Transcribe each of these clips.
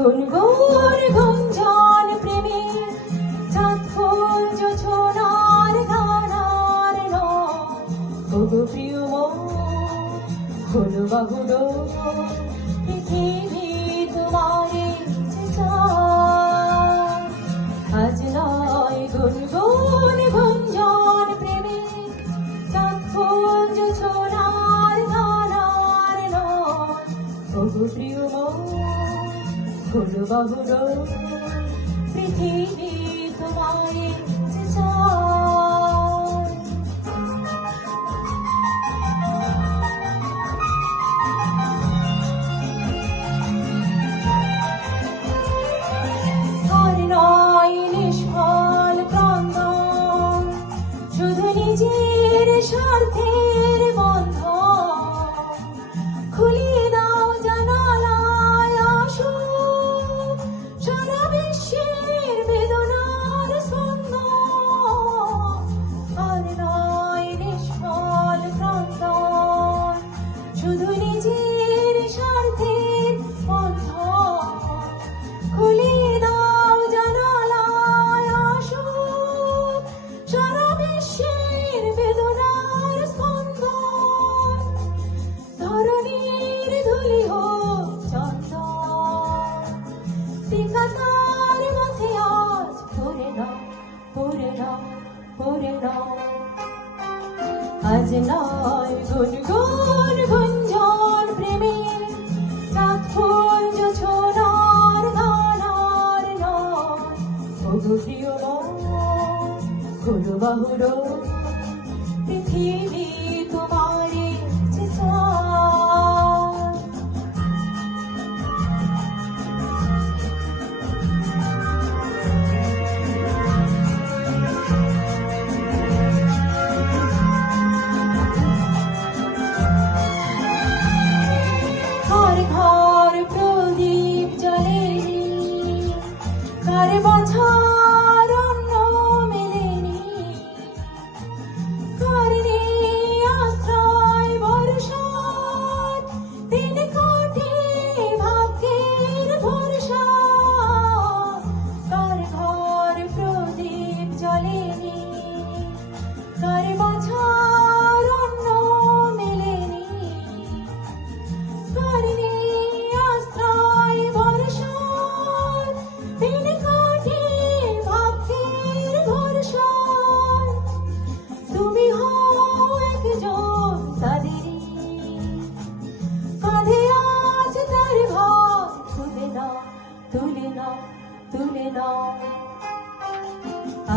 গুনগুন গুঞ্জন প্রেমে চাঁদ ফুল জোছনার ধারার নয় ওগো প্রিয় মন হলো বাহুল পৃথিবী তোমারে যে চায় আজ নয় গুনগুন গুঞ্জন প্রেমে চাঁদ ফুল জোছনার ধারার নয় ওগো প্রিয় মন হলো বাহুল পৃথিবী তোমারে যে চায় আর নয় নিষ্ফল ক্রন্দন শুধু নিজের স্বার্থের বন্ধন খুলিয়ে দাও জানালায় আসো সারা বিশ্বের বেদনার স্পন্দন আর নয় নিষ্ফল ক্রন্দন শুধু নিজের স্বার্থের বন্ধন খুলিয়ে দাও জানালায় আসো সারা বিশ্বের বেদনার স্পন্দন ধরণীর ধুলি হোক চন্দন বিকাতার মাঝে আজ পড়ে নাও পড়ে নাও পড়ে নাও আজ নয় গুনগুন গুঞ্জন প্রেমে চাঁদ ফুল জোছনার ধারার নয় ওগো প্রিয় মন হলো বাহুল পৃথিবী তোমারে যে চায় ঘর ঘর প্রদীপ জ্বলেনি কার বছর অন্ন মেলেনি কার নেই আশ্রয় বর্ষার দিন কাটে ভাগ্যের ভরসা কার ঘর প্রদীপ জ্বলেনি কার বছর অন্ন মেলেনি কার নেই আশ্রয় বর্ষার দিন কাটে ভাগ্যের ভরসা তুমি হও একজন তাদেরই কাঁধে আজ তার ভার তুলে নাও তুলে নাও তুলে নাও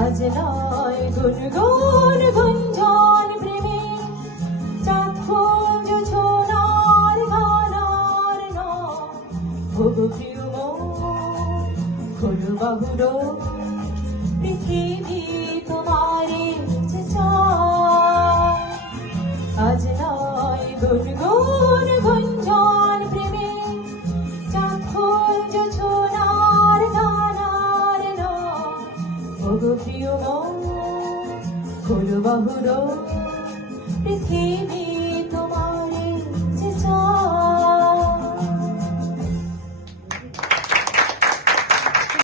আজ নয় গুনগুন গুঞ্জন প্রেমে চাঁদ ফুল জোছনার ধারার নয় ওগো প্রিয় মন হলো বাহুল পৃথিবী তোমারে যে চায় আজ নয় গুনগুন গুঞ্জন প্রেমে চাঁদ ফুল জোছনার ধারার নয় ওগো প্রিয় মন হলো বাহুল পৃথিবী